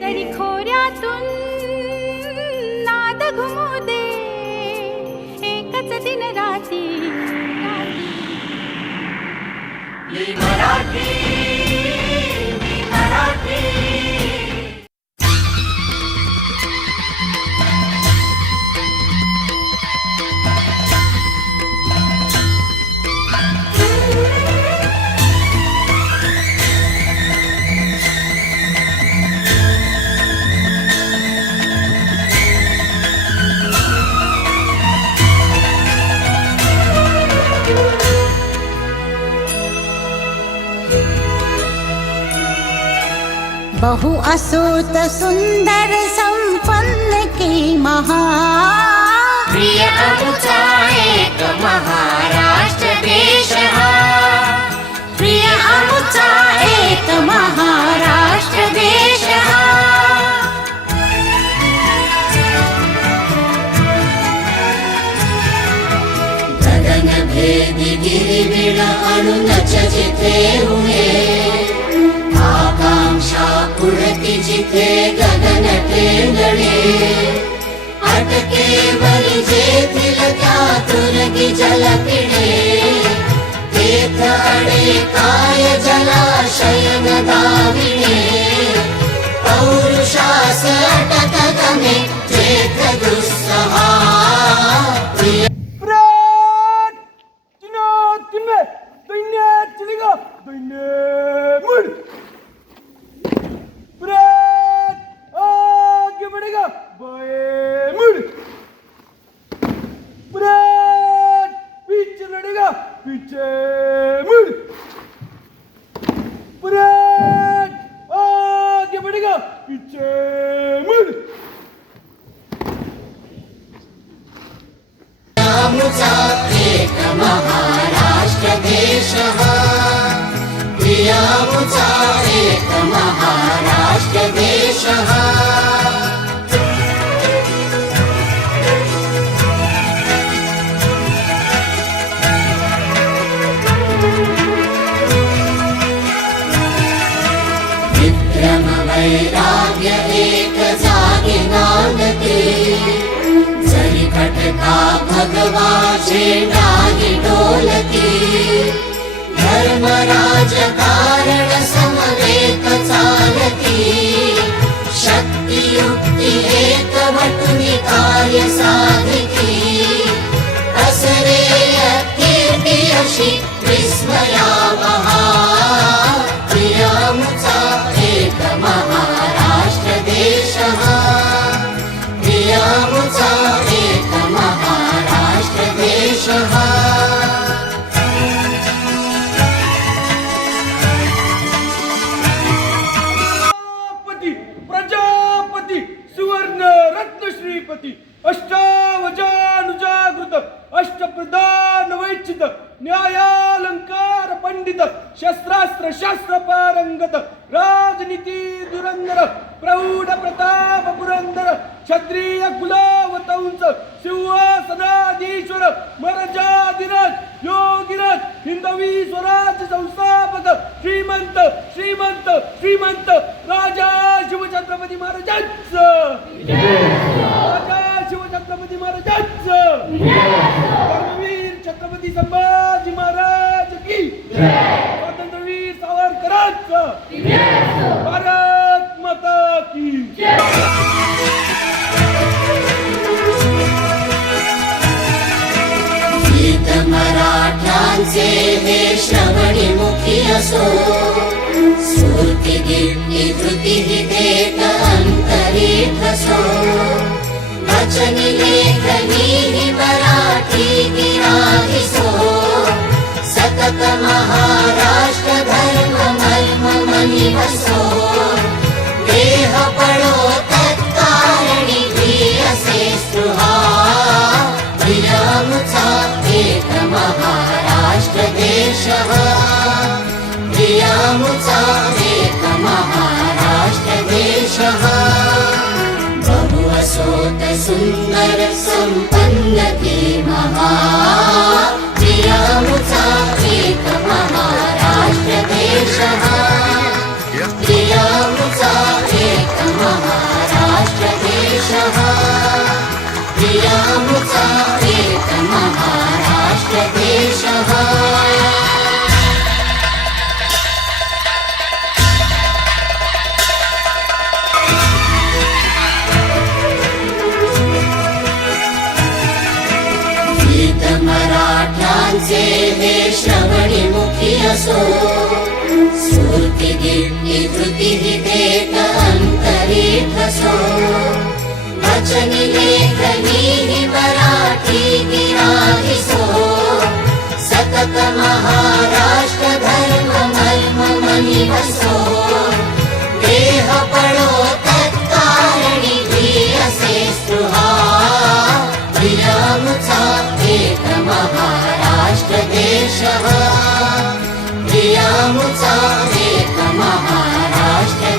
तरी खोऱ्यातून नाद घुमू दे एकच दिन राती मी मराठी, मी मराठी. बहु असुत सुंदर संपन्न की महा प्रिय अमुचा एक महाराष्ट्र देश हा, प्रिय अमुचा एक महाराष्ट्र देश हा. गगन भेदी गिरिबिळ अणुनच जिथे उमे, आकांक्षा पुढती जिथे गगन ठेंगणे, अटके वरी जेथील त्यातुरगी जलकिडे, तेथ अडे काय जलाशयन दाविणे, पौरुषास अटक गमे जेथ दुस्सहा. आमुचा एक महाराष्ट्र देश हा, आमुचा एक महाराष्ट्र देश हा. विक्रम वैराग्य एक जागी नांदते, जरी खटका भगवा झेंडाही डोलती, धर्म राजकारण समवेत चालती, शक्ती युक्ती एकवटुनी कार्य साधिती, असरेय कीर्ती अशी विस्मयावहा. प्रियामुचा एक महाराष्ट्र देश हा, प्रियामुचा एक महाराष्ट्र देश हा. प्रजापती सुवर्ण रत्न श्रीपती अष्टावजानुजागृत अष्टप्रधान वैचित न्यायालंकार पंडित शस्त्रास्त्र शास्त्र पारंगत राजनीती धुरंधर प्रौढ प्रताप पुरंदर क्षत्रिय कुलावतंस सिंहासनाधीश्वर मर्यादिराज योगिराज हिंदवी स्वराज्य संस्थापक श्रीमंत श्रीमंत श्रीमंत राजा शिवछत्रपती महाराजांचं, राजा शिवछत्रपती महाराजांचं, धर्मवीर छत्रपती संभाजी महाराज की स्वातंत्र्यवीर सावरकरांचं, भारत माता की. गीत मराठ्यांचे हे श्रवणी मुखी असो, स्फूर्ती गिरती धृती ही देत अंतरी ठसो, वचनी लेखनी ही मराठी गिराहिसो, सतत महाराष्ट्र धर्म मर्म मनी वसो, देह पडो तत्कारणी भी असे स्पृहा. प्रियामुचा एक महाराष्ट्र देश हा, प्रियामुचा एक महाराष्ट्र देश हा. बहु असोत सुंदर संपन्न की महा, प्रियामुचा एक महाराष्ट्र देश हा, प्रियामुचा एक महाराष्ट्रदेशः प्रियामुचा एक महाराष्ट्रदेशः मराठ्यांचे हे श्रवणीमुखी असो स्फूर्ती गिरती धृती देत अंतरीत असो वचनी लेखनी ही मराठी गिराहिसो सतत महाराष्ट्र धर्म मर्म मनी वसो देह पडो तत्कारणी असे स्पृहा प्रियामुचा एक महाराष्ट्रदेशः प्रियामुचा एक महाराष्ट्रदेशः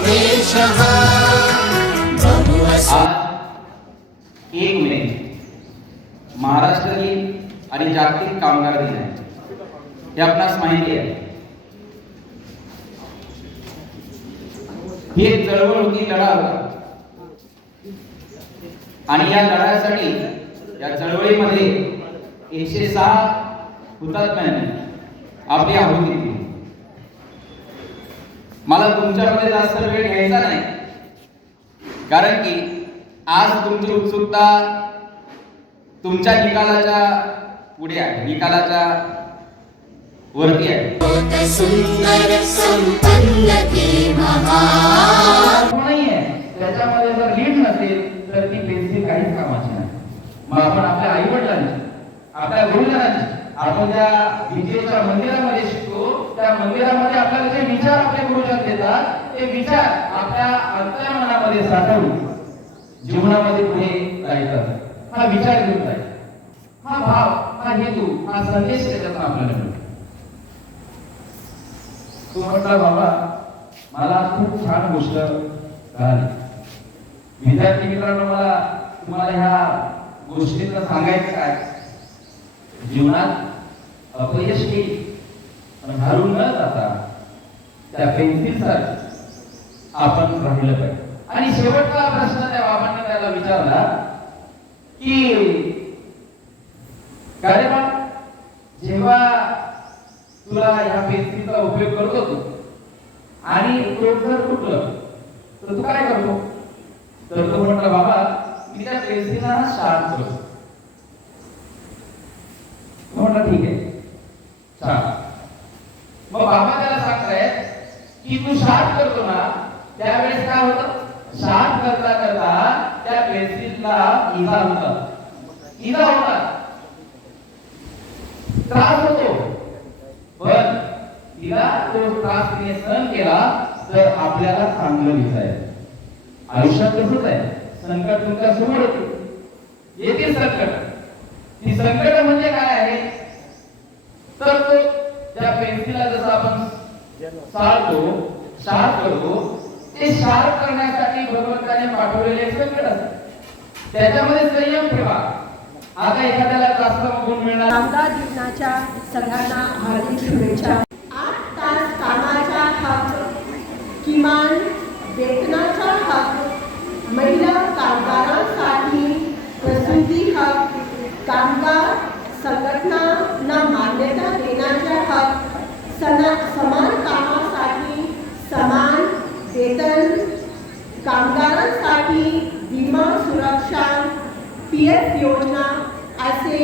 बहु असो 1 मे महाराष्ट्र दिन आणि जागतिक कामगार दिन आहे हे आपणास माहिती आहे. ही एक चळवळ होती, लढा होता आणि या लढ्यासाठी या चळवळीमध्ये 106 हुतात्म्यांनी आपली आहुती दिली. मला तुमच्यामध्ये जास्त वेळ घ्यायचा नाही, कारण की आज तुमची उत्सुकता तुमच्या निकालाच्या पुढे आहे, निकालाच्या वरती आहे. सुंदर संपन्न की महा नाहीये त्याच्यामध्ये जर लीड नसेल तर ती पेन्सिल काहीच कामाची नाही. मग आपण आपल्या आई वडिलांची, आपल्या गुरुजनांची, आपण ज्या विजेच्या मंदिरामध्ये शिकतो त्या मंदिरामध्ये आपल्याला जे विचार आपले गुरुजन देतात ते विचार आपल्या अंतर्मनामध्ये साठवून जीवनामध्ये पुढे जायचं. हा विचार घेऊन जायचा, हा भाव, हा हेतू, हा संदेश त्याच्यातून आपल्याला मिळतो. तू म्हटला बाबा मला खूप छान गोष्ट कळाली. विद्यार्थी मित्रांनो, मला तुम्हाला ह्या गोष्टीचं सांगायचं काय, जीवनात अपयश येईल पण हारून न जाता त्या पेन्सिल सारखं आपण राहिलं पाहिजे. आणि शेवटचा प्रश्न त्या बाबांनी त्याला विचारला की काय रे बा, जेव्हा तुला ह्या पेन्सिलचा उपयोग करत होतो आणि तो जर तुटलं तर तू काय करतो? तर तो म्हटला बाबा मी त्या पेन्सिलला शार्प करतो. म्हटलं ठीक आहे छान. मग बाबा त्याला सांगतायत की तू शार्प करतो ना त्यावेळेस काय होतं, शार्प करता करता त्या पेन्सिलला इजा होता, त्रास होतो, पण तिला तो त्रास तिने सहन केला तर आपल्याला चांगलं दिसायचं. आयुष्यात तसंच आहे, संकट तुमच्या समोर येते संकट. ती संकट म्हणजे काय आहे तर तो त्या पेन्सिलला जसं आपण शार्प करतो ते शार्प करण्यासाठी भगवंताने पाठवलेले संकट असते, त्याच्यामध्ये संयम ठेवा. आता एखाद्याला जास्त गुण मिळणार. कामगार दिनाच्या सगळ्यांना हार्दिक शुभेच्छा. 8 तास कामाचा हक्क, किमान वेतनाचा हक्क, महिला कामगारांसाठी प्रसूती हक्क, कामगार संघटनांना मान्यता देण्याचा हक्क, समान कामासाठी समान वेतन, कामगारांसाठी विमा सुरक्षा, PF योजना असे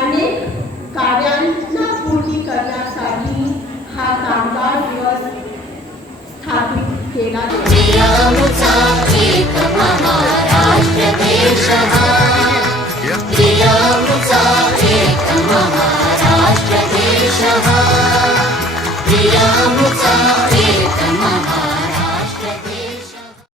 अनेक कार्यांना पूर्ती करण्यासाठी हा कामगार दिवस स्थापित केला गेला. प्रियामुचा एक महाराष्ट्रदेशः प्रियामुचा एक महाराष्ट्रदेशः प्रियामुचा